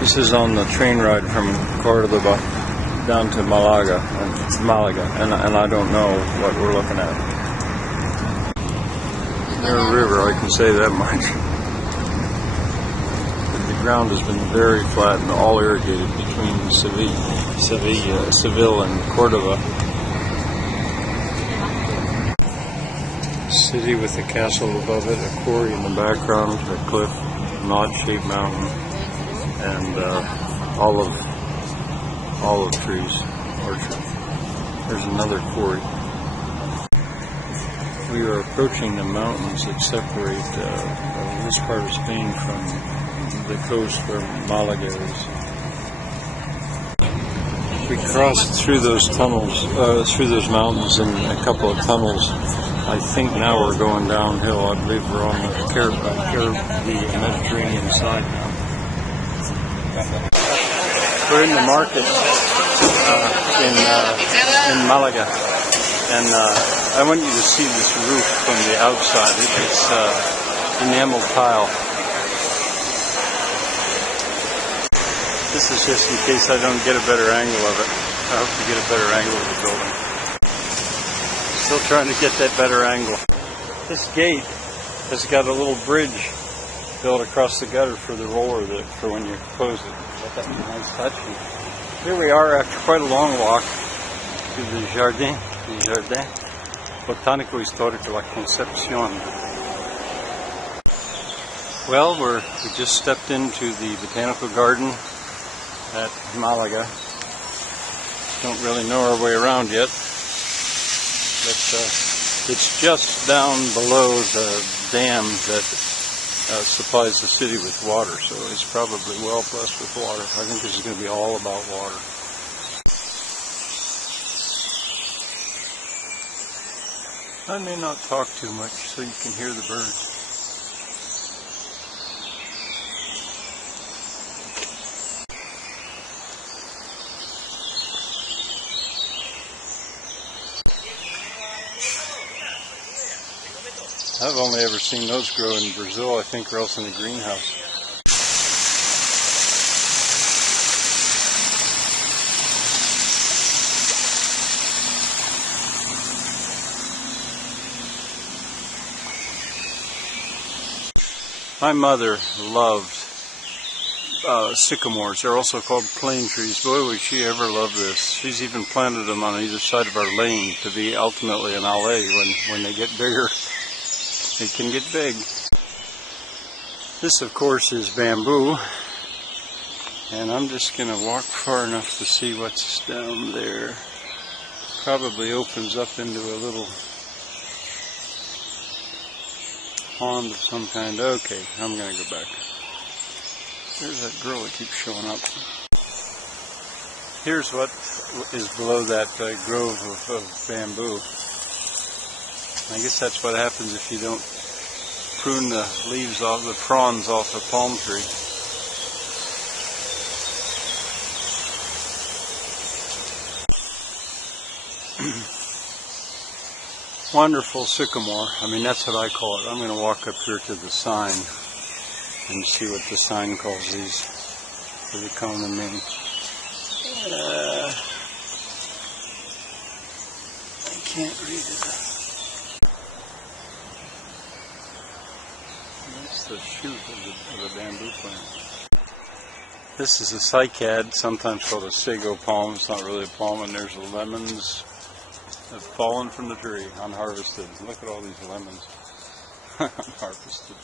This is on the train ride from Cordoba down to Malaga, and I don't know what we're looking at. Near a river, I can say that much. But the ground has been very flat and all irrigated between Seville and Cordoba. City with a castle above it, a quarry in the background, a cliff, an odd-shaped mountain, and olive trees, orchard. There's another quarry. We are approaching the mountains that separate this part of Spain from the coast where Malaga is. We crossed through those tunnels, through those mountains in a couple of tunnels. I think now we're going downhill. I believe we're on the Mediterranean side now. We're in the market in Malaga, and I want you to see this roof from the outside. It's enamel tile. This is just in case I don't get a better angle of it. I hope to get a better angle of the building. Still trying to get that better angle. This gate has got a little bridge built across the gutter for the roller for when you close it. That's a nice touch. Here we are after quite a long walk to the Jardin Botanical Histórico La Concepción. Well, we just stepped into the Botanical Garden at Malaga. Don't really know our way around yet, but it's just down below the dam that supplies the city with water, so it's probably well blessed with water. I think this is going to be all about water. I may not talk too much so you can hear the birds. I've only ever seen those grow in Brazil, I think, or else in a greenhouse. My mother loved sycamores. They're also called plane trees. Boy, would she ever love this. She's even planted them on either side of our lane to be ultimately an alley when they get bigger. It can get big. This, of course, is bamboo, and I'm just going to walk far enough to see what's down there. Probably opens up into a little pond of some kind. Okay, I'm going to go back. There's that girl that keeps showing up. Here's what is below that grove of bamboo. I guess that's what happens if you don't prune the leaves off, the fronds off a palm tree. Wonderful sycamore. I mean, that's what I call it. I'm going to walk up here to the sign and see what the sign calls these for the common name. I can't read it. That's the shoot of the bamboo plant. This is a cycad, sometimes called a sago palm. It's not really a palm, and there's the lemons that have fallen from the tree, unharvested. Look at all these lemons, unharvested.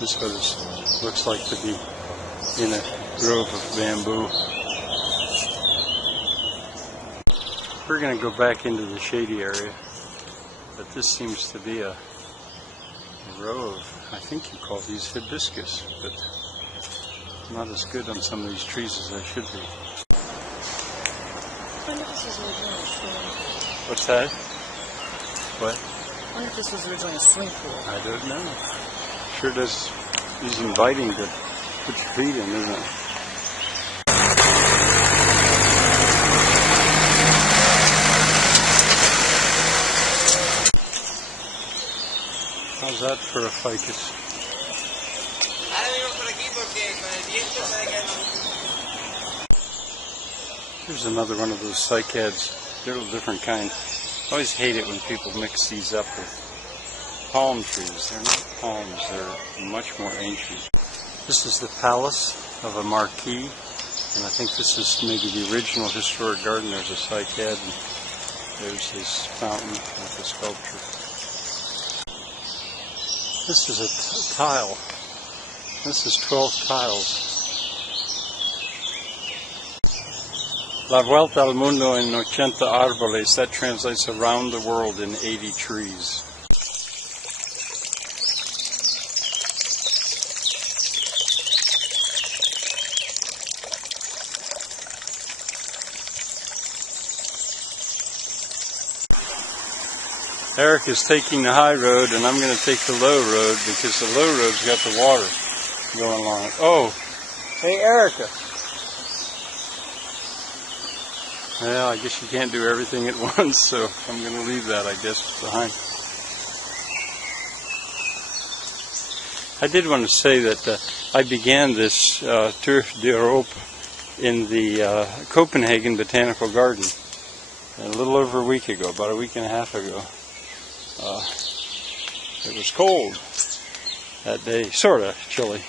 This is what it looks like to be in a grove of bamboo. We're going to go back into the shady area, but this seems to be a row of, I think you call these hibiscus, but not as good on some of these trees as they should be. I wonder if this was originally a swing. What's that? What? I wonder if this was originally a swing pool. I don't know. Sure does. It's inviting to put your feet in, isn't it? How's that for a ficus? Here's another one of those cycads. They're a different kind. I always hate it when people mix these up with palm trees. They're not palms, they're much more ancient. This is the palace of a marquis, and I think this is maybe the original historic garden. There's a cycad, and there's his fountain with the sculpture. This is a tile. This is 12 tiles. La vuelta al mundo en 80 árboles. That translates around the world in 80 trees. Eric is taking the high road, and I'm going to take the low road because the low road's got the water going along it. Oh, hey Erica. Well, I guess you can't do everything at once, so I'm going to leave that, I guess, behind. I did want to say that I began this Tour d'Europe in the Copenhagen Botanical Garden a little over a week ago, about a week and a half ago. It was cold that day, sort of chilly,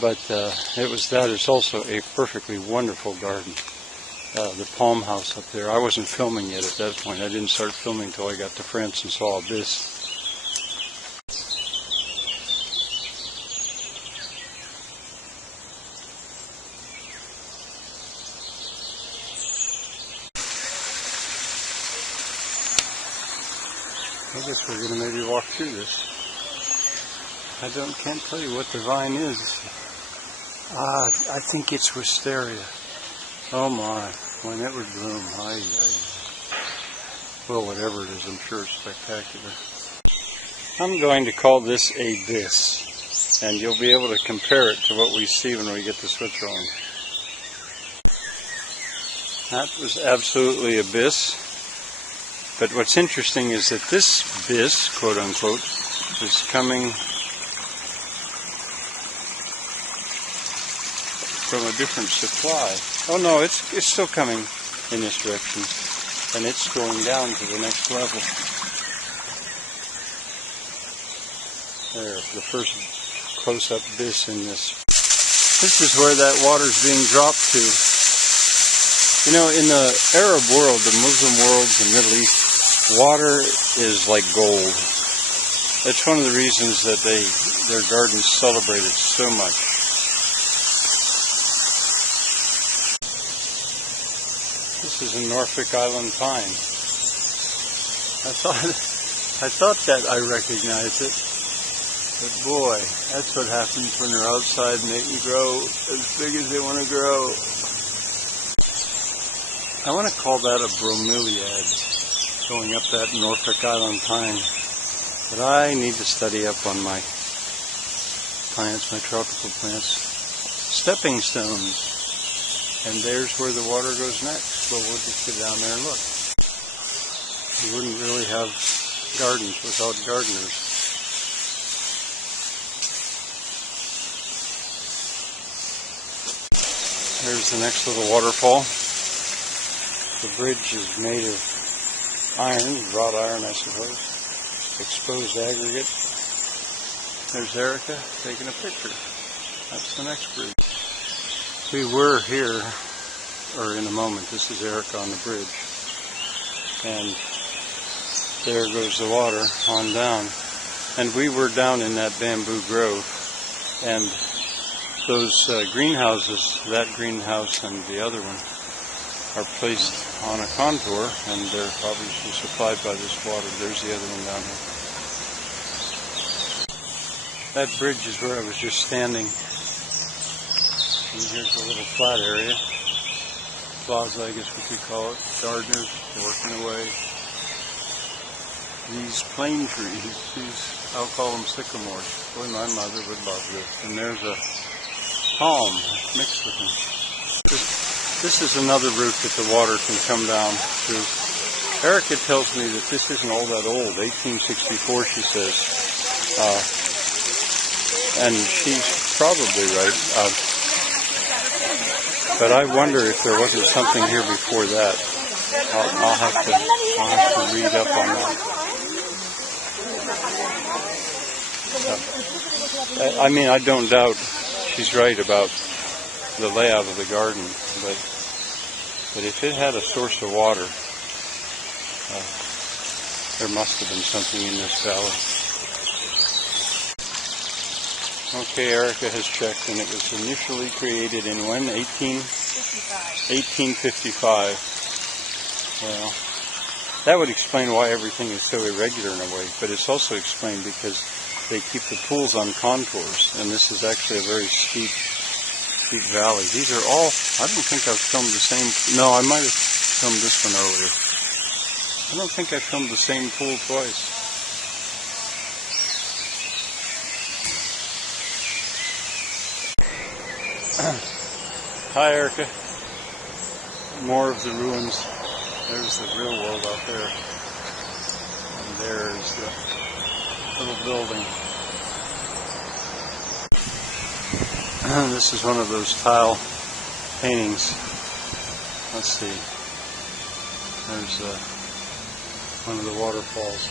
but that is also a perfectly wonderful garden. The palm house up there. I wasn't filming yet at that point. I didn't start filming until I got to France and saw this. I guess we're going to maybe walk through this. Can't tell you what the vine is. I think it's wisteria. Oh my, when it would bloom, well, whatever it is, I'm sure it's spectacular. I'm going to call this a bis, and you'll be able to compare it to what we see when we get to Switzerland. That was absolutely a bis, but what's interesting is that this bis, quote unquote, is coming from a different supply. Oh no, it's still coming in this direction, and it's going down to the next level. There, the first close-up bis in this. This is where that water's being dropped to. You know, in the Arab world, the Muslim world, the Middle East, water is like gold. That's one of the reasons that their gardens celebrate it so much. This is a Norfolk Island pine. I thought that I recognized it, but boy, that's what happens when they're outside and they can grow as big as they want to grow. I want to call that a bromeliad, going up that Norfolk Island pine. But I need to study up on my plants, my tropical plants. Stepping stones. And there's where the water goes next. Well, we'll just get down there and look. You wouldn't really have gardens without gardeners. There's the next little waterfall. The bridge is made of iron, wrought iron, I suppose. Exposed aggregate. There's Erica taking a picture. That's the next bridge. We were here, or in a moment, this is Erica on the bridge, and there goes the water on down. And we were down in that bamboo grove, and those greenhouses, that greenhouse and the other one, are placed on a contour, and they're obviously supplied by this water. There's the other one down here. That bridge is where I was just standing. And here's a little flat area, plaza I guess we could call it, gardeners working away. These plane trees, I'll call them sycamores. Boy, my mother would love this. And there's a palm mixed with them. This is another route that the water can come down through. Erica tells me that this isn't all that old, 1864 she says. And she's probably right. But I wonder if there wasn't something here before that. I'll have to read up on that. I mean, I don't doubt she's right about the layout of the garden, but if it had a source of water, there must have been something in this valley. Okay, Erica has checked, and it was initially created in when? 1855. Well, that would explain why everything is so irregular in a way, but it's also explained because they keep the pools on contours, and this is actually a very steep valley. These are all, I don't think I've filmed the same, no, I might have filmed this one earlier. I don't think I filmed the same pool twice. Hi, Erica. More of the ruins. There's the real world out there. And there's the little building. This is one of those tile paintings. Let's see. There's one of the waterfalls.